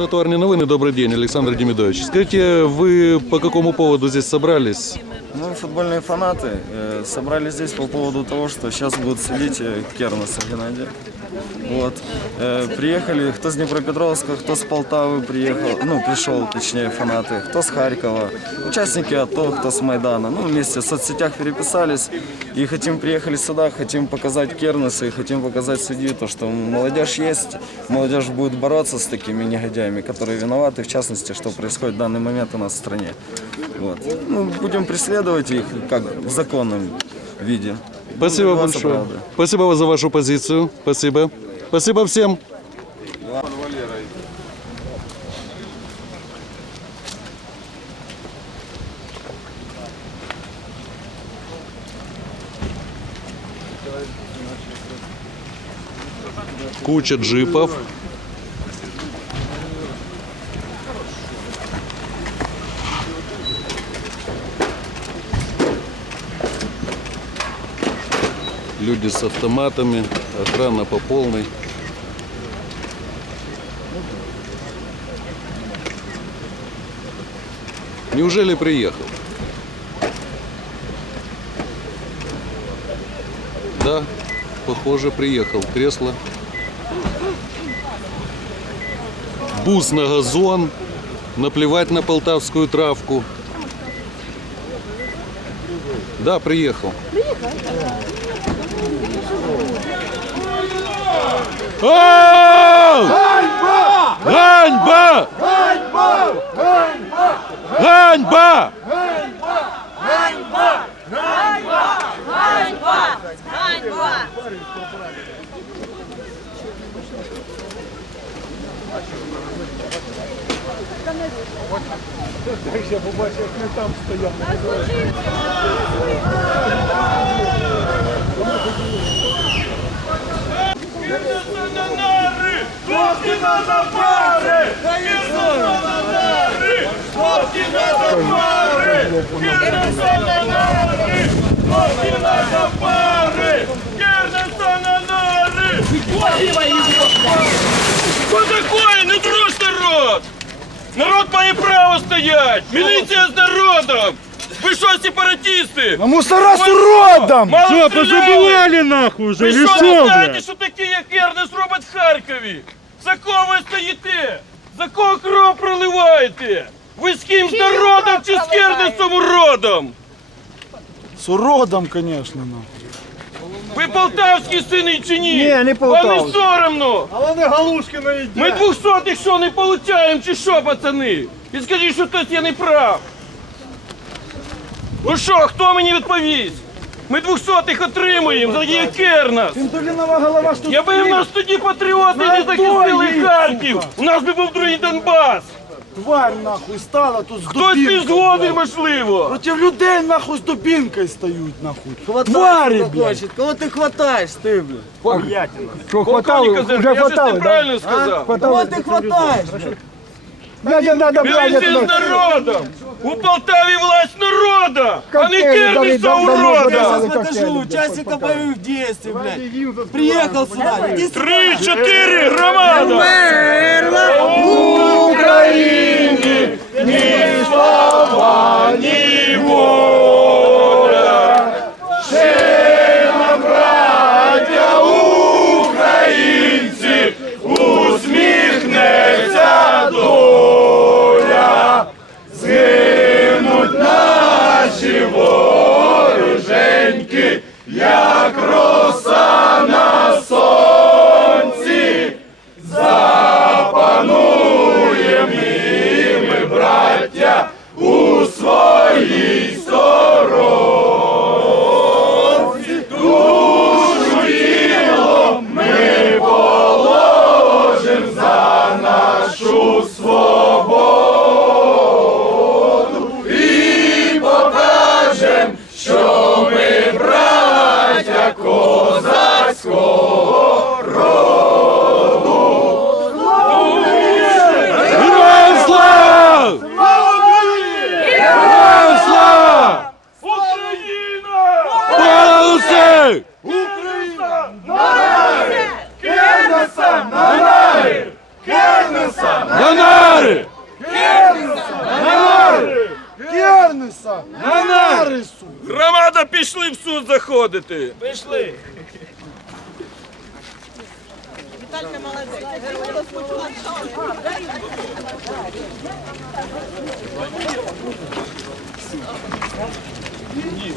Тротуарные новины. Добрый день, Александр Демидович. Скажите, вы по какому поводу здесь собрались? Мы футбольные фанаты э, собрались здесь по поводу того, что сейчас будут судить э, Кернеса Геннадия. Вот. Э, приехали, кто с Днепропетровска, кто с Полтавы приехал, ну, пришел, точнее, фанаты, кто с Харькова, участники АТО, кто с Майдана. Ну, вместе в соцсетях переписались и хотим, приехали сюда, хотим показать Кернеса и хотим показать судью, то, что молодежь есть, молодежь будет бороться с такими негодяями, которые виноваты, в частности, что происходит в данный момент у нас в стране. Вот. Ну, будем преследовать их как в законном виде. Спасибо добиваться большое. правды. Спасибо за вашу позицию. Спасибо. Спасибо всем. Куча джипов. С автоматами, охрана по полной. Неужели приехал? Да, похоже, приехал. Кресло. Бус на газон. Наплевать на полтавскую травку. Да, приехал. Ганьба! Ганьба! Ганьба! Хлопці на запари! Хлопці на запари! Кірнеса на нари! Хлопці на запари! Кірнеса на нари! Що такое? Не трус народ! Народ має право стоять! Міліція з народом! Ви що, сепаратисти? А мусора с уродом! Что, позабывали нахуй уже, Ви или що не что, знаєте, блядь? що такі, як Ернес робить в Харкові? За кого ви стоїте? За кого кров проливаєте? Ви з ким з народом чи з Кернесом уродом? С уродом, конечно, нахуй. Ви полтавські сини чи ні? Ні, не Вам не полтавські. соромно? А вони Галушкина йде. Ми двохсотих що не получаємо, чи що, пацани? І скажіть, що хтось я не прав. Ну що, хто мені відповість? Ми двохсотих отримуємо, за такі як Кернес. Пентулінова голова ж тут Якби в нас тоді патріоти не Знаю, захистили хто їх, Харків, сука. у нас би був другий Донбас. тварь нахуй стала тут з Хтось не дубінкою. згоден, блядь. можливо. Проти людей нахуй з дубінкою стають нахуй. Тварі, блядь. Кого ты хватаешь, ты, блядь? Що, Полковник Казак, я щось неправильно сказав. Кого ты хватаешь? Надо, надо, блядь, Міліція з народом! У Полтаві власть народа, а не Коктейли, урода! Я сейчас покажу участника боевых действий, блядь. Приехал сюда. Три-четыре, громада! Україні на нарису! Громада, пішли в суд заходити! Пішли! Віталька молодець! Ні,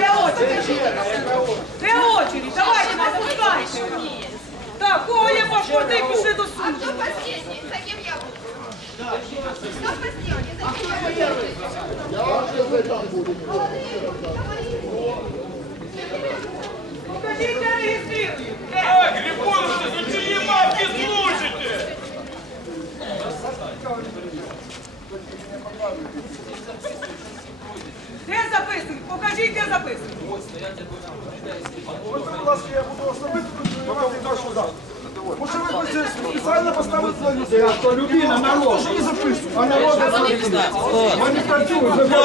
Де очі? Де очі? Давайте, не пускайте. Так, кого є паспорти, пішли до суду. Кто последний? За кем я буду? Кто последний? За кем я буду? Покажіть, де реєструють. Де? Так, Григорович, за чиї бабки служите? Де записують? Покажіть, де записують. Будь ласка, я буду особисто контролювати вашу запис. Може ви хочете спеціально поставити на людей? А то людина, народ. Що ви записуєте? А народ.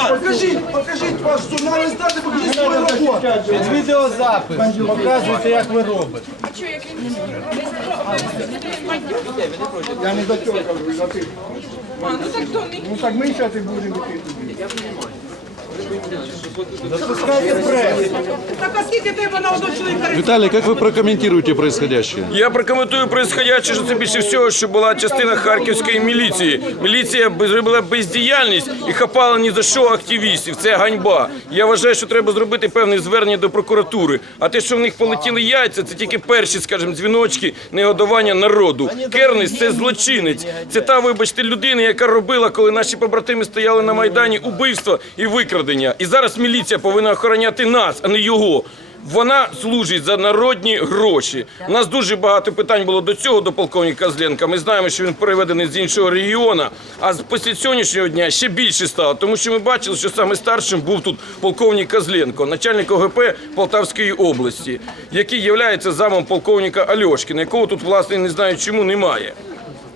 Покажіть, покажіть ваш журнал здати, покажіть свою роботу. Під відеозапис. Показуйте, як ви робите. Я не до цього кажу, за тих. А, ну так то не. Ну так ми зараз і будемо йти. Так, а скільки треба на одного чоловіка? Виталий, как вы прокомментируете происходящее? Я прокоментую происходяще, що це більше всього, що була частина харківської міліції. Міліція без- зробила бездіяльність і хапала ні за що активістів. Це ганьба. Я вважаю, що треба зробити певне звернення до прокуратури. А те, що в них полетіли яйця, це тільки перші, скажімо, дзвіночки негодування народу. Кернес це злочинець. Це та, вибачте, людина, яка робила, коли наші побратими стояли на майдані убивства і викрадення. І зараз міліція повинна охороняти нас, а не його. Вона служить за народні гроші. У нас дуже багато питань було до цього до полковника Козленка. Ми знаємо, що він переведений з іншого регіону. А після сьогоднішнього дня ще більше стало, тому що ми бачили, що саме старшим був тут полковник Козленко, начальник ОГП Полтавської області, який є замом полковника Альошкіна, якого тут власне не знаю чому немає.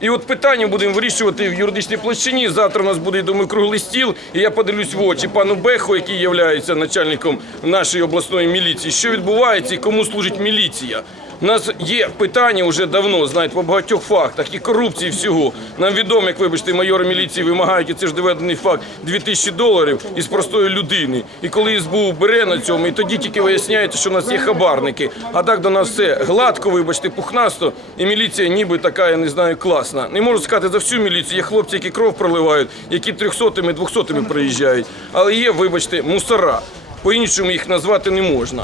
І от питання будемо вирішувати в юридичній площині. Завтра у нас буде, я думаю, круглий стіл, і я подивлюсь в очі пану Беху, який є начальником нашої обласної міліції. Що відбувається і кому служить міліція? У нас є питання вже давно, знаєте, по багатьох фактах і корупції всього. Нам відомо, як вибачте, майори міліції вимагають, і це ж доведений факт, 2000 доларів із простої людини. І коли СБУ бере на цьому, і тоді тільки виясняється, що у нас є хабарники. А так до нас все гладко, вибачте, пухнасто, і міліція ніби така, я не знаю, класна. Не можу сказати за всю міліцію. Є хлопці, які кров проливають, які трьохсотими, двохсотими приїжджають. Але є, вибачте, мусора. По-іншому їх назвати не можна.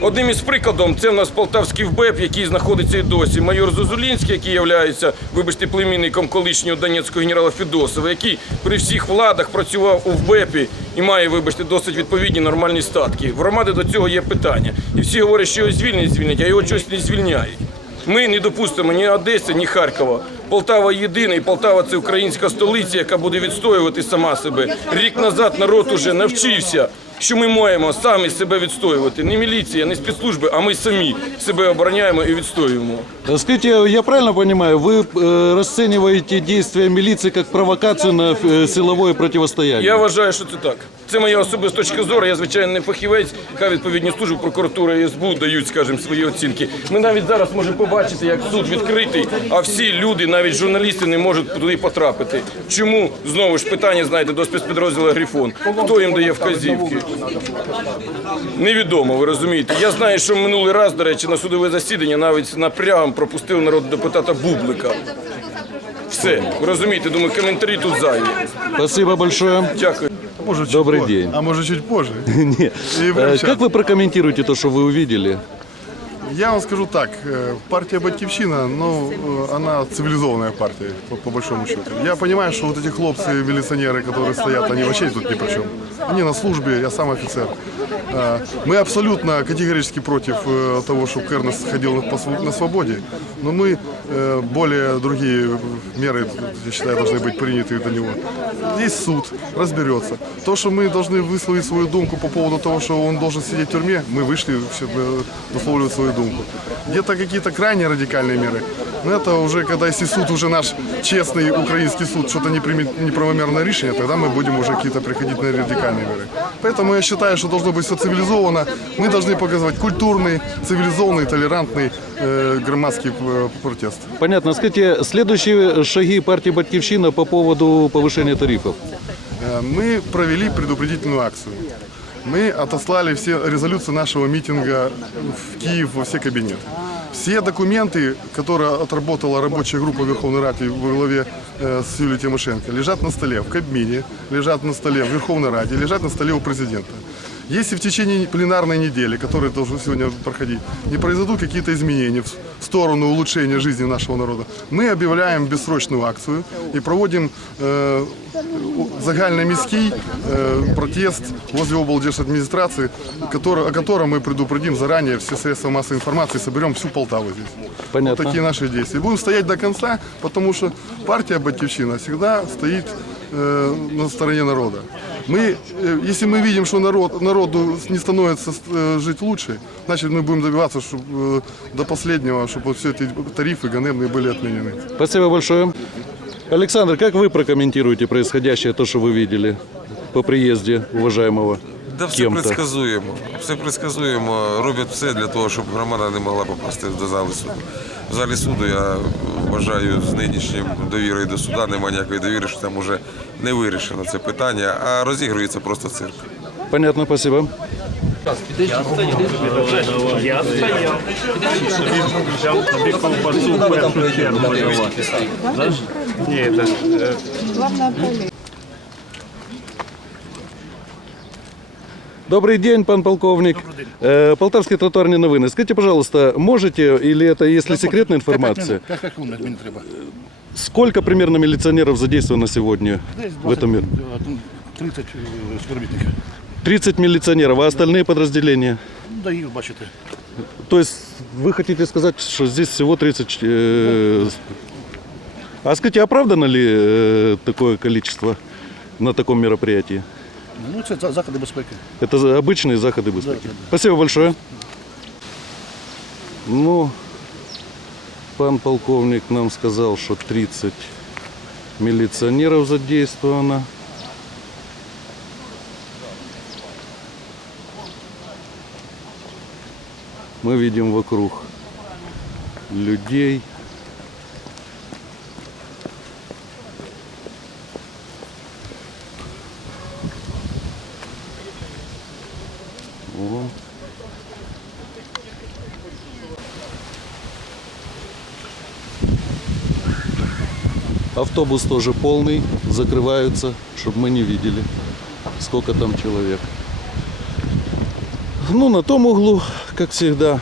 Одним із прикладом це в нас полтавський ВБЕП, який знаходиться і досі. Майор Зозулінський, який є, вибачте, племінником колишнього донецького генерала Федосова, який при всіх владах працював у ВБЕПі і має, вибачте, досить відповідні нормальні статки. В громади до цього є питання. І всі говорять, що його звільнять, звільнять, а його щось не звільняють. Ми не допустимо ні Одеси, ні Харкова. Полтава єдина, і Полтава це українська столиця, яка буде відстоювати сама себе. Рік назад народ уже навчився, що ми маємо самі себе відстоювати. Не міліція, не спецслужби, а ми самі себе обороняємо і відстоюємо. Э, Скажите, я правильно понимаю, вы э, расцениваете действия милиции как провокацию на э, силовое противостояние? Я вважаю, що це так. Це моя особиста точка зору. Я звичайно не фахівець. Хай відповідні служби прокуратура і СБУ дають, скажімо, свої оцінки. Ми навіть зараз можемо побачити, як суд відкритий, а всі люди, навіть журналісти, не можуть туди потрапити. Чому знову ж питання знаєте до спецпідрозділу Грифон? Хто їм дає вказівки? Невідомо, ви розумієте. Я знаю, що минулий раз, до речі, на судове засідання навіть напрягом пропустив народного депутата Бублика. Все, ви розумієте, думаю, коментарі тут зайві. Спасибо большое. Дякую. Может, чуть Добрый позже. день. А может, чуть позже. Не. И прям Э, щас. Как вы прокомментируете то, что вы увидели? Я вам скажу так, э, партия Батькивщина, ну, э, она цивилизованная партия, по, по большому счету. Я понимаю, что вот эти хлопцы, милиционеры, которые стоят, они вообще тут ни при чем. Они на службе, я сам офицер. Э, Мы абсолютно категорически против э, того, чтобы Кернес ходил на, по св- на свободе, но мы э, более другие меры, я считаю, должны быть приняты до него. Есть суд, разберется. То, что мы должны высказать свою думку по поводу того, что он должен сидеть в тюрьме, мы вышли все, э, высказывать свою думку. Где-то какие-то крайне радикальные меры, Но это уже, когда если суд уже наш честный украинский суд что-то не примет неправомерное решение, тогда мы будем уже какие-то приходить на радикальные меры. Поэтому я считаю, что должно быть все цивилизованно. Мы должны показывать культурный, цивилизованный, толерантный э, громадский э, протест. Понятно. Скажите, следующие шаги партии «Батькивщина» по поводу повышения тарифов? Э, Мы провели предупредительную акцию. Мы отослали все резолюции нашего митинга в Киев во все кабинеты. Все документы, которые отработала рабочая группа Верховной Ради во главе э, с Юлией Тимошенко, лежат на столе в Кабмине, лежат на столе в Верховной Раде, лежат на столе у президента. Если в течение пленарной недели, которая должна сегодня проходить, не произойдут какие-то изменения в сторону улучшения жизни нашего народа, мы объявляем бессрочную акцию и проводим э, загальноміський э, протест возле облдержадминистрации, который, о котором мы предупредим заранее все средства массовой информации, соберем всю Полтаву здесь. Понятно. Вот такие наши действия. Будем стоять до конца, потому что партия «Батьковщина» всегда стоит э, на стороне народа. Мы, э, если мы видим, что народ, народу не становится э, жить лучше, значит мы будем добиваться чтобы, э, до последнего, чтобы вот все эти тарифы ганебные были отменены. Спасибо большое. Александр, как вы прокомментируете происходящее, то, что вы видели по приезде уважаемого Да все кем-то? предсказуємо. Все предсказуємо. Роблять все для того, щоб громада не могла попасти до зали суду. В залі суду я вважаю з нинішнім довірою до суда немає ніякої довіри, що там уже не вирішено це питання, а розігрується просто цирк. Понятно, спасибо. Тобі ковбасу в першу чергу малювати. Знаєш? Ні, так. Добрый день, пан полковник. Э, Полтавские тротуарные новины. Скажите, пожалуйста, можете, или это, если секретная информация, 5 секунд мені треба. сколько примерно милиционеров задействовано сегодня в этом мире? 30 співробітників. 30 милиционеров, а остальные подразделения? Ну, да, їх бачите. То есть вы хотите сказать, что здесь всего 30... э, А скажите, оправдано ли э, такое количество на таком мероприятии? Ну, це за- заходи безпеки. Это обычные заходы безпеки. Да, да, да. Спасибо большое. Ну, пан полковник нам сказал, что 30 милиционеров задействовано. Мы видим вокруг людей. О. Автобус тоже полный, закрываются, чтобы мы не видели, сколько там человек. Ну, на том углу, как всегда,